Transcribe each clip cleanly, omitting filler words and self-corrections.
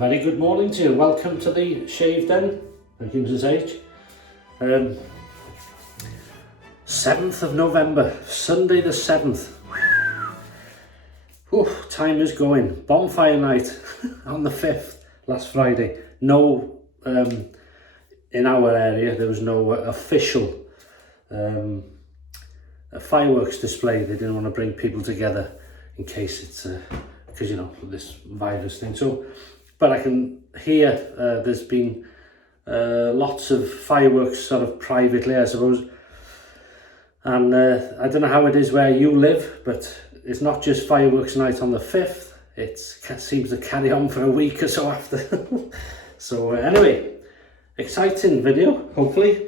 very good morning to you. Welcome to the Shave Den, thank you Mrs H. 7th of November, Sunday the 7th. Whew, time is going. Bonfire night on the 5th, last Friday. No, in our area there was no official fireworks display. They didn't want to bring people together in case it's because you know this virus thing. So but I can hear there's been lots of fireworks sort of privately, I suppose, and I don't know how it is where you live, but it's not just fireworks night on the 5th, it seems to carry on for a week or so after. So anyway, exciting video, hopefully.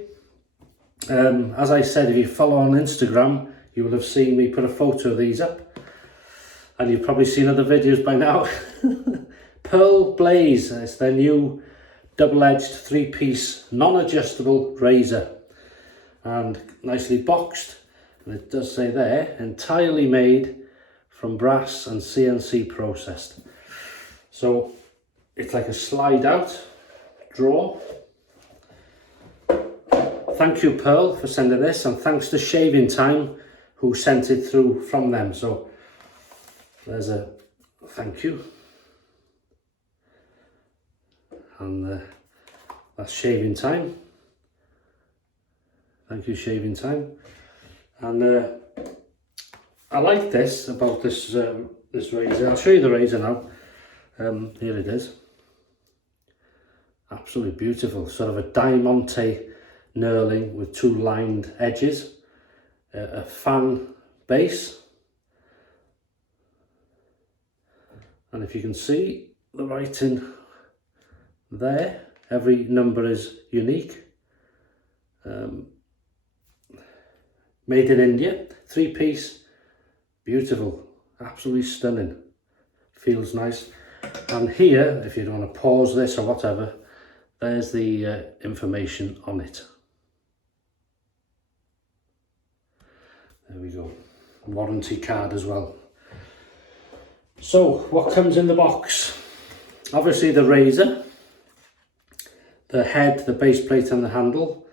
As I said, if you follow on Instagram, you will have seen me put a photo of these up, and you've probably seen other videos by now. Pearl Blaze, it's their new double-edged three-piece non-adjustable razor, and nicely boxed, and it does say there, entirely made from brass and CNC processed. So it's like a slide out drawer. Thank you Pearl for sending this, and thanks to Shaving Time who sent it through from them. So there's a thank you. And that's Shaving Time. Thank you Shaving Time. And I like this about this this razor. I'll show you the razor now. Here it is. Absolutely beautiful. Sort of a diamante knurling with two lined edges. A fan base. And if you can see the writing there, every number is unique. Made in India, three-piece, beautiful, absolutely stunning, feels nice. And here, if you don't want to pause this or whatever, there's the information on it. There we go, warranty card as well. So what comes in the box? Obviously the razor, the head, the base plate and the handle,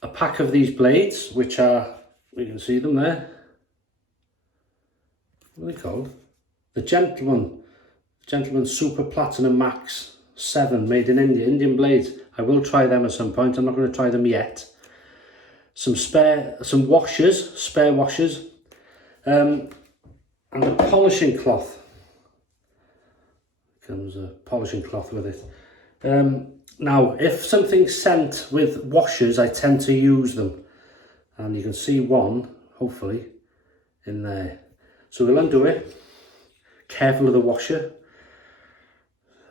a pack of these blades, which are, you can see them there, what are they called? The Gentleman Super Platinum Max 7, made in India, Indian blades. I will try them at some point, I'm not going to try them yet. Some spare washers, and a polishing cloth. Comes a polishing cloth with it. Now, if something's sent with washers, I tend to use them. And you can see one, hopefully, in there. So we'll undo it. Careful of the washer.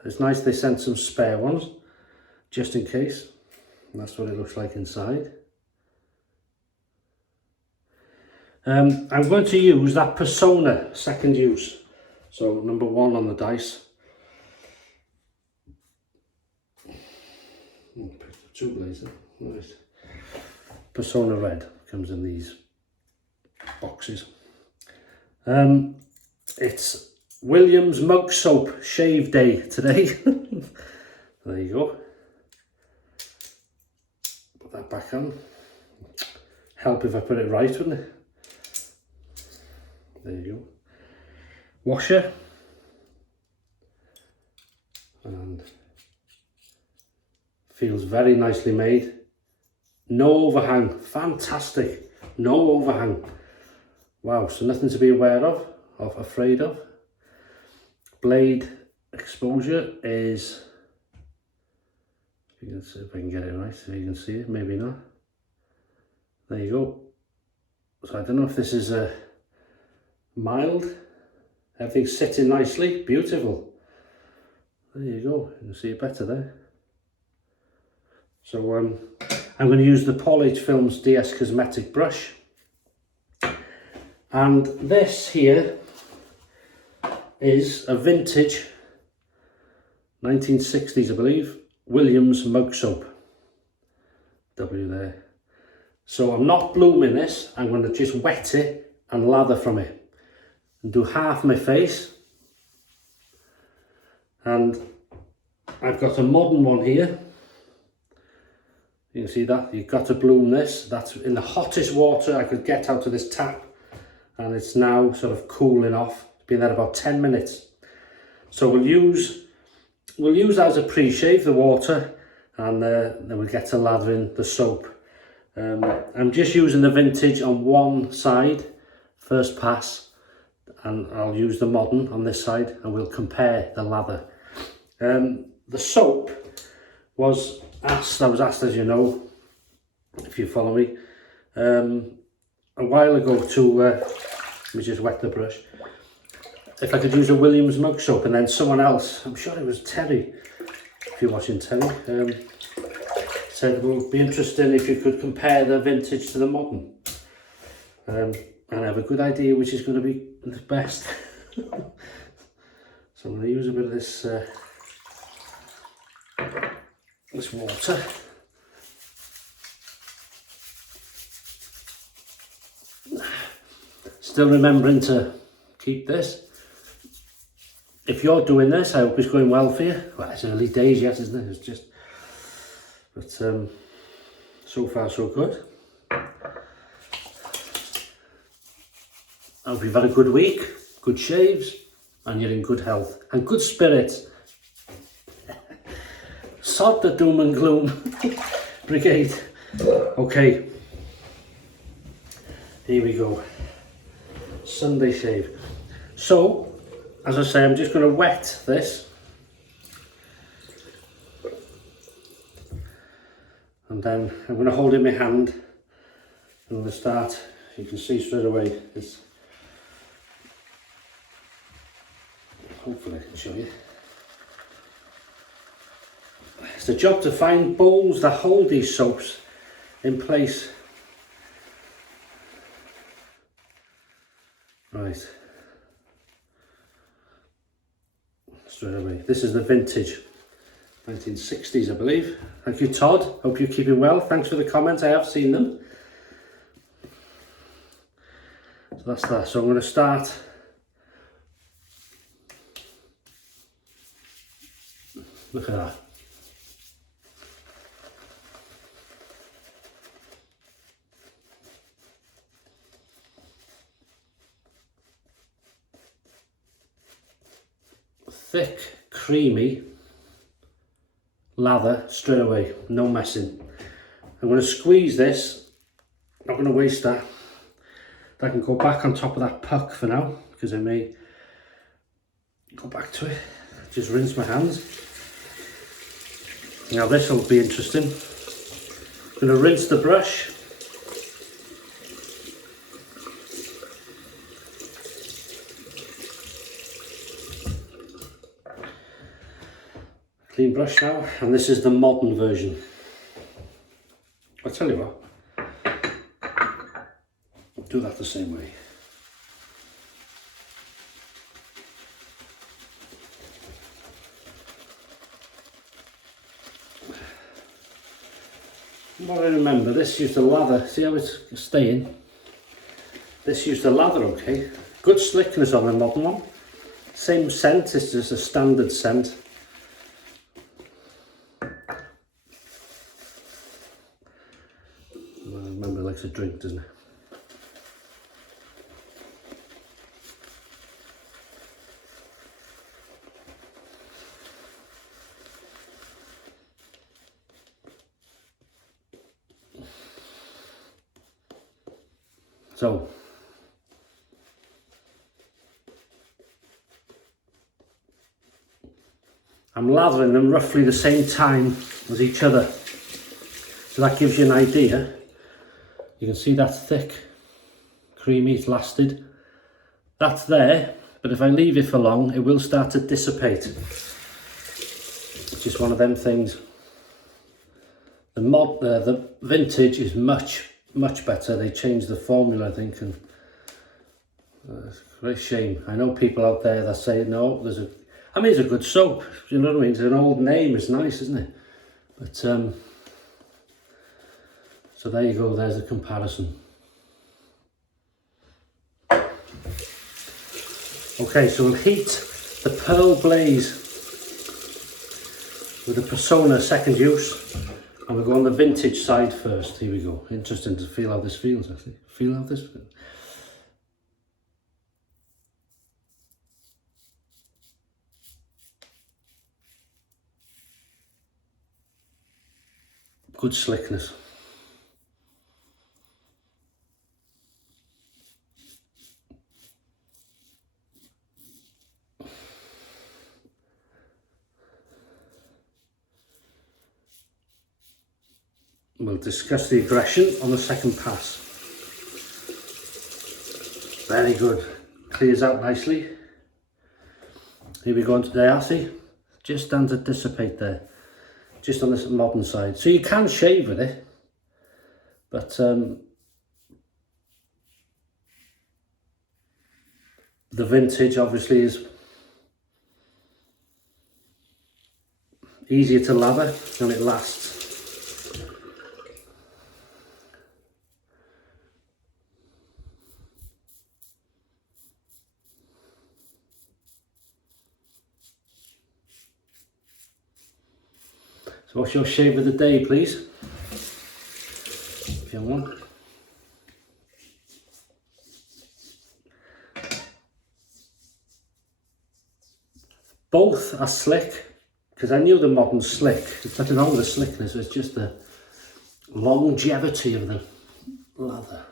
It's nice they sent some spare ones, just in case. And that's what it looks like inside. I'm going to use that Personna second use. So number 1 on the dice. Two blades, right. Personna Red comes in these boxes. It's Williams Mug Soap Shave Day today. There you go. Put that back on. Help if I put it right, wouldn't it? There you go. Washer. And feels very nicely made. No overhang, fantastic. No overhang. Wow, so nothing to be aware of, afraid of. Blade exposure is, if you can see, if I can get it right, so you can see it, maybe not. There you go. So I don't know if this is a mild. Everything's sitting nicely, beautiful. There you go, you can see it better there. So I'm going to use the PaulHFilms DS Cosmetic brush, and this here is a vintage 1960s, I believe, Williams Mug Soap. W there. So I'm not blooming this, I'm going to just wet it and lather from it and do half my face, and I've got a modern one here. You can see that, you've got to bloom this. That's in the hottest water I could get out of this tap, and it's now sort of cooling off. It's been there about 10 minutes. So we'll use that as a pre-shave, the water, and then we'll get to lathering the soap. I'm just using the vintage on one side, first pass, and I'll use the modern on this side, and we'll compare the lather. The soap I was asked, as you know, if you follow me, a while ago to, let me just wet the brush, if I could use a Williams mug soap, and then someone else, I'm sure it was Terry, if you're watching Terry, said it would be interesting if you could compare the vintage to the modern. And I have a good idea which is going to be the best. So I'm going to use a bit of this water. Still remembering to keep this. If you're doing this, I hope it's going well for you. Well, it's early days yet, isn't it? It's just, but so far so good. I hope you've had a good week, good shaves, and you're in good health and good spirits. Sod the doom and gloom brigade. Okay, here we go. Sunday shave. So, as I say, I'm just going to wet this, and then I'm going to hold it in my hand, and I'm going to start. You can see straight away. Hopefully I can show you. It's the job to find bowls that hold these soaps in place. Right. Straight away. This is the vintage. 1960s, I believe. Thank you, Todd. Hope you're keeping well. Thanks for the comments. I have seen them. So that's that. So I'm going to start. Look at that. Thick, creamy lather straight away, no messing. I'm going to squeeze this, not going to waste that. That can go back on top of that puck for now, because I may go back to it. Just rinse my hands. Now this will be interesting. I'm going to rinse the brush. Clean brush now, and this is the modern version. I'll tell you what, I'll do that the same way. What I remember, this used to lather, see how it's staying? This used to lather okay. Good slickness on the modern one. Same scent, it's just a standard scent. Remember, it likes a drink, doesn't it? So, I'm lathering them roughly the same time as each other. So that gives you an idea. You can see that's thick, creamy, it's lasted. That's there, but if I leave it for long, it will start to dissipate. It's just one of them things. The vintage is much better. They changed the formula, I think, and it's a great shame. I know people out there that say no. I mean, it's a good soap. You know what I mean? It's an old name. It's nice, isn't it? But so there you go. There's a comparison. Okay, so we'll heat the Pearl Blaze with the Personna second use, and we'll go on the vintage side first. Here we go. Interesting to feel how this feels, actually. Feel how this feels. Good slickness. We'll discuss the aggression on the second pass. Very good. Clears out nicely. Here we go into the RC. Just starting to dissipate there. Just on this modern side. So you can shave with it. But the vintage obviously is easier to lather and it lasts. So what's your shave of the day, please? If you want. Both are slick, because I knew the modern's slick. It's nothing wrong with the slickness, it's just the longevity of the lather,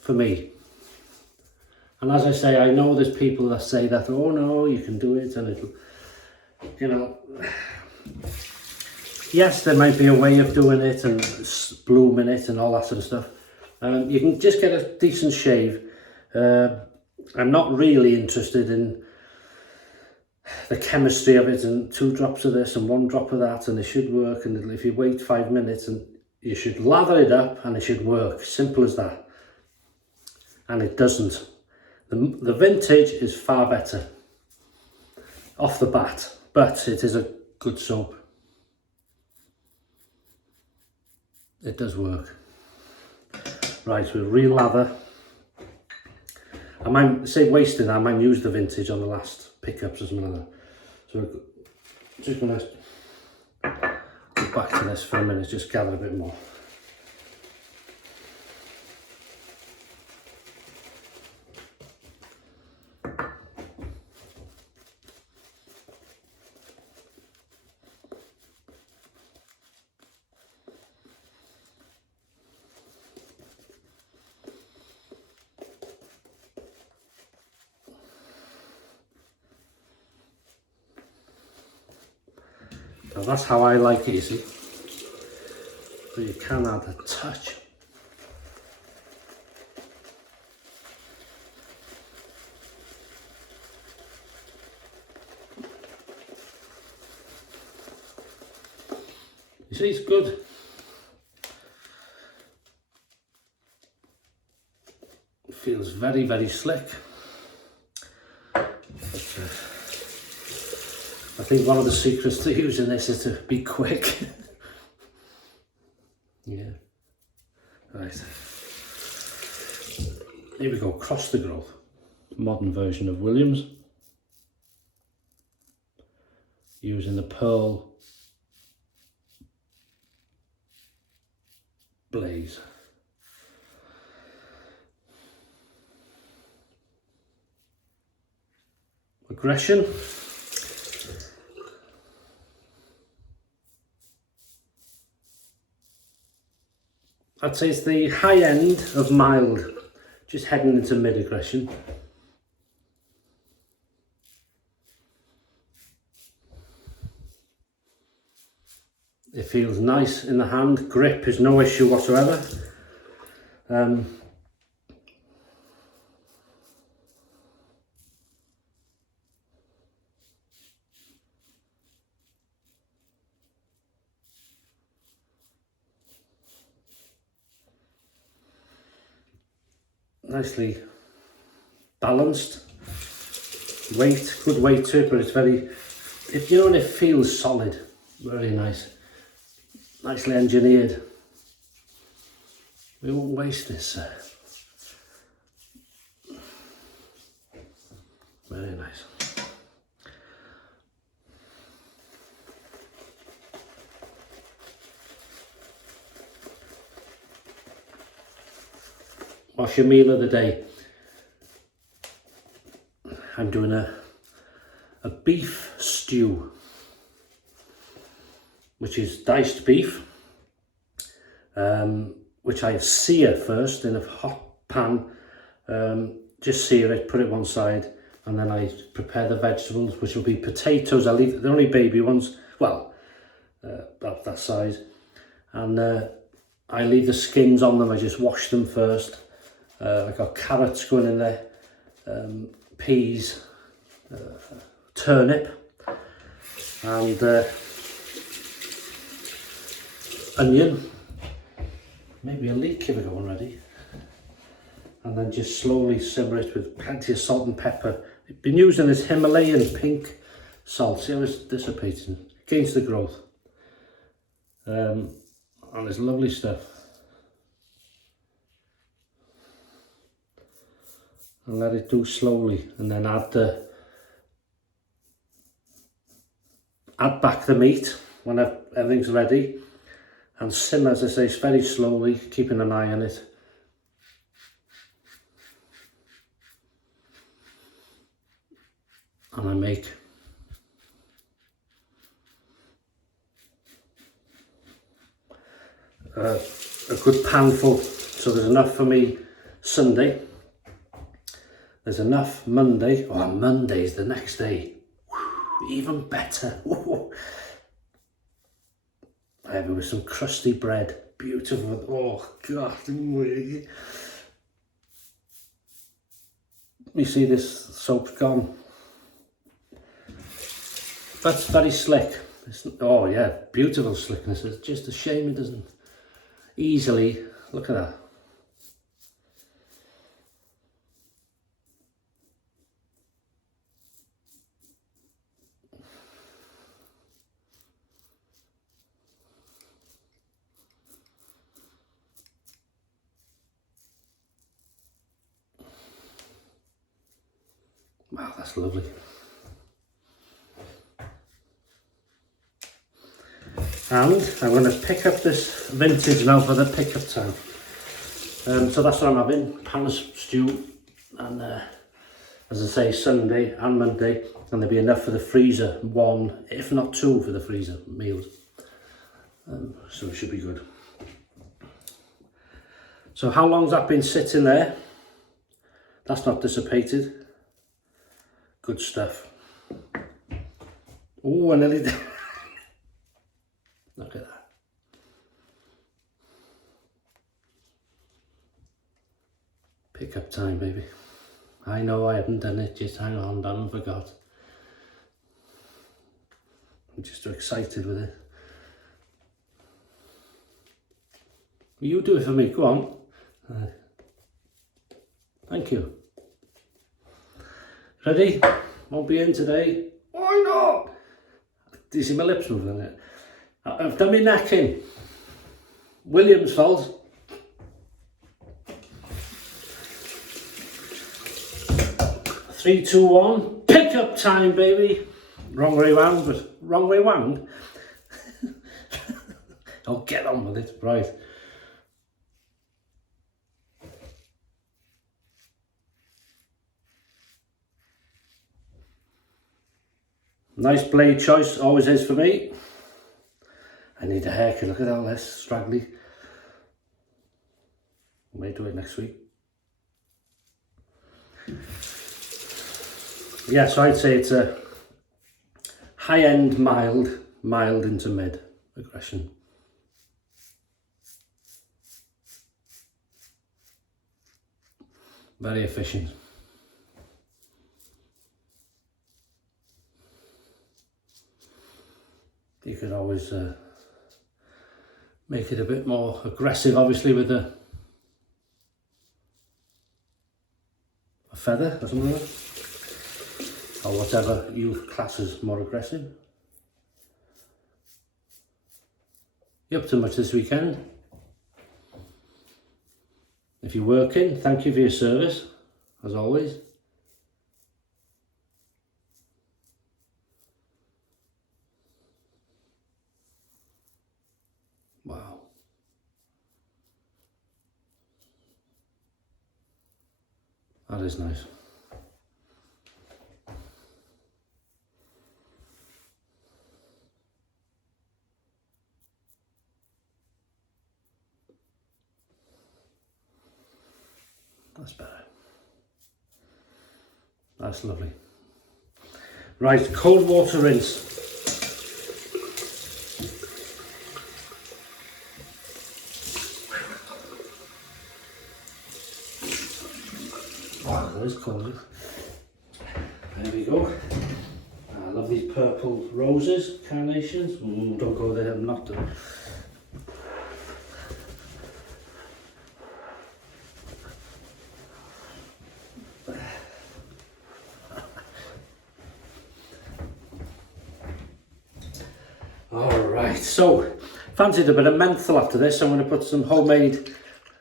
for me. And as I say, I know there's people that say that, oh no, you can do it, and it'll, you know, yes, there might be a way of doing it and blooming it and all that sort of stuff. You can just get a decent shave. I'm not really interested in the chemistry of it and 2 drops of this and 1 drop of that, and it should work. And if you wait 5 minutes, and you should lather it up and it should work. Simple as that. And it doesn't. The vintage is far better off the bat, but it is a good soap. It does work. Right, we'll re-lather. I might say wasting, I might use the vintage on the last pickups or something like that. So we're just going to go back to this for a minute, just gather a bit more. Now that's how I like it, you see. So you can add a touch. You see, it's good. It feels very, very slick. I think one of the secrets to using this is to be quick. Yeah. Right. Here we go, Cross the Growth. Modern version of Williams. Using the Pearl Blaze. Aggression. I'd say it's the high end of mild, just heading into mid-aggression. It feels nice in the hand, grip is no issue whatsoever. Nicely balanced, weight, good weight to it, but it's very, you know, and it feels solid, very nice, nicely engineered. We won't waste this. Very nice. what's your meal of the day? I'm doing a beef stew, which is diced beef, which I sear first in a hot pan. Just sear it, put it one side, and then I prepare the vegetables, which will be potatoes. They're only baby ones, well, about that size, and I leave the skins on them. I just wash them first. I got carrots going in there, peas, turnip, and onion, maybe a leek if I got one ready, and then just slowly simmer it with plenty of salt and pepper. I've been using this Himalayan pink salt. See how it's dissipating against the growth, and it's lovely stuff. And let it do slowly, and then add back the meat when everything's ready, and simmer, as I say, very slowly, keeping an eye on it. And I make a good panful, so there's enough for me Sunday. There's enough Monday. Oh, Monday's the next day. Whew, even better. I have it with some crusty bread. Beautiful. Oh, God. You see this soap's gone. That's very slick. Oh, yeah. Beautiful slickness. It's just a shame it doesn't easily. Look at that. Wow, that's lovely. And I'm going to pick up this vintage now for the pickup time. So that's what I'm having, pan of stew, and as I say, Sunday and Monday, and there'll be enough for the freezer, one, if not two for the freezer meals. So it should be good. So how long's that been sitting there? That's not dissipated. Good stuff. Oh, I nearly did. Look at that. Pickup time, baby. I know I haven't done it, just hang on, Dan, forgot. I'm just so excited with it. You do it for me, go on. Thank you. Ready? Won't be in today. Why not? Do you see my lips moving there? I've done my neck in. William's fault. Three, two, one. Pick up time, baby. Wrong way round, but wrong way round. I'll get on with it, right. Nice blade choice, always is for me. I need a haircut, look at all this, straggly. I may do it next week. Yeah, so I'd say it's a high-end, mild into mid aggression. Very efficient. You could always make it a bit more aggressive, obviously, with a feather or something like that, or whatever you class as more aggressive. You up to much this weekend? If you're working, thank you for your service, as always. Wow. that is nice. That's better. That's lovely. Right, cold water rinse. Wow, that is cold. There we go. I love these purple roses, carnations. Don't go there, I'm not doing. Alright, so fancied a bit of menthol after this. I'm going to put some homemade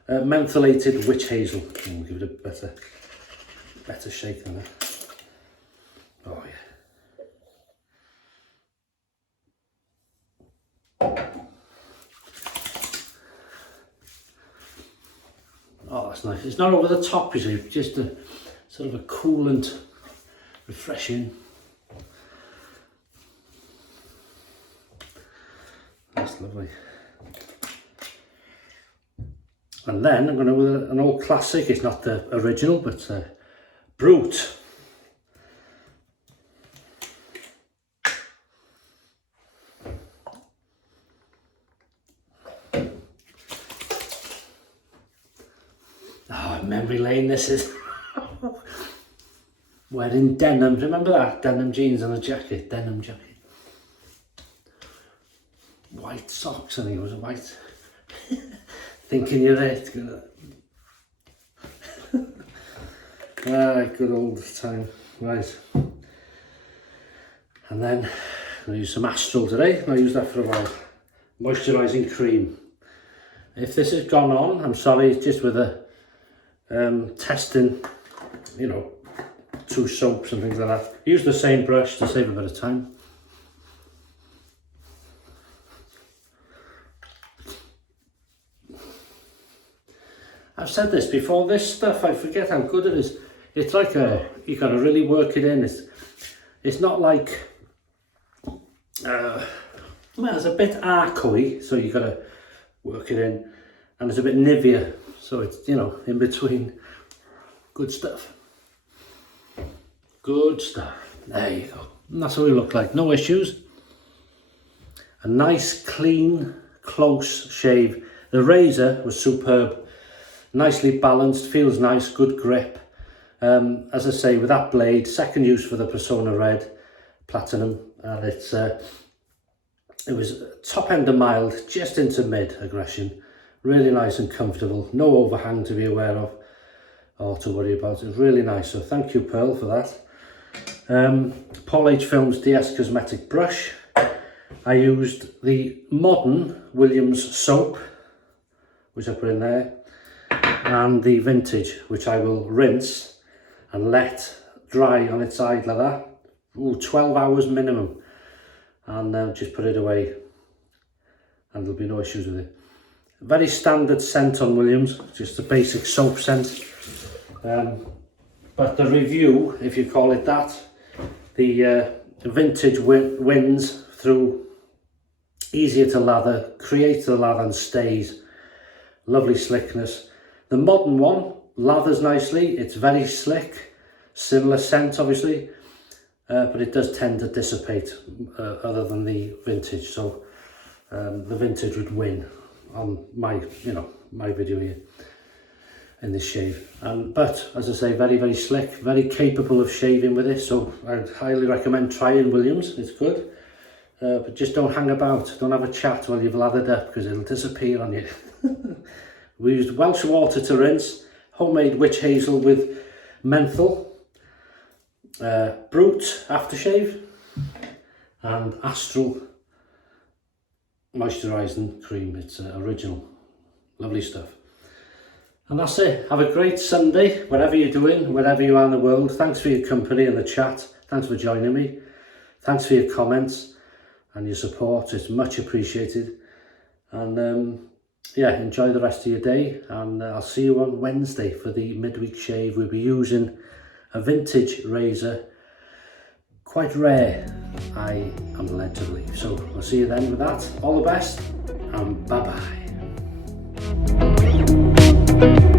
mentholated witch hazel. We'll give it a better shake than that. Oh yeah. Oh, that's nice. It's not over the top, you see, just a sort of a coolant, refreshing. That's lovely. And then I'm going to go with an old classic. It's not the original, but Brute. Oh, memory lane this is. Wearing denim, remember that? Denim jeans and a jacket, denim jacket. White socks, I think it was a white. Thinking you're it. Good old time. Right. And then I'm going to use some Astral today. I'll use that for a while. Moisturising cream. If this has gone on, I'm sorry, it's just with a testing, you know, 2 soaps and things like that. Use the same brush to save a bit of time. I've said this before, this stuff, I forget how good it is. It's like you got to really work it in. It's not like, well, it's a bit arco-y, so you got to work it in. And it's a bit Nivea, so it's, you know, in between. Good stuff. Good stuff. There you go. And that's what we look like, no issues. A nice, clean, close shave. The razor was superb. Nicely balanced, feels nice, good grip. As I say, with that blade, second use for the Personna Red Platinum, and it was top end of mild, just into mid aggression. Really nice and comfortable, no overhang to be aware of or to worry about. It's really nice, so thank you Pearl for that. PaulHFilms DS Cosmetic Brush. I used the modern Williams soap, which I put in there, and the vintage, which I will rinse and let dry on its side like that. Ooh, 12 hours minimum, and just put it away and there'll be no issues with it. Very standard scent on Williams, just a basic soap scent. But the review, if you call it that, the vintage wins through, easier to lather, creates the lather and stays, lovely slickness. The modern one lathers nicely, it's very slick, similar scent obviously, but it does tend to dissipate other than the vintage, so the vintage would win on my, you know, my video here in this shave. But as I say, very, very slick, very capable of shaving with it, so I'd highly recommend trying Williams. It's good, but just don't hang about, don't have a chat while you've lathered up, because it'll disappear on you. We used Welsh water to rinse, homemade witch hazel with menthol, Brute aftershave, and Astral moisturising cream. It's original, lovely stuff. And that's it. Have a great Sunday, whatever you're doing, wherever you are in the world. Thanks for your company and the chat. Thanks for joining me. Thanks for your comments and your support. It's much appreciated. And yeah, enjoy the rest of your day, and I'll see you on Wednesday for the midweek shave. We'll be using a vintage razor, quite rare, I am led to believe. So I'll see you then with that. All the best, and bye bye.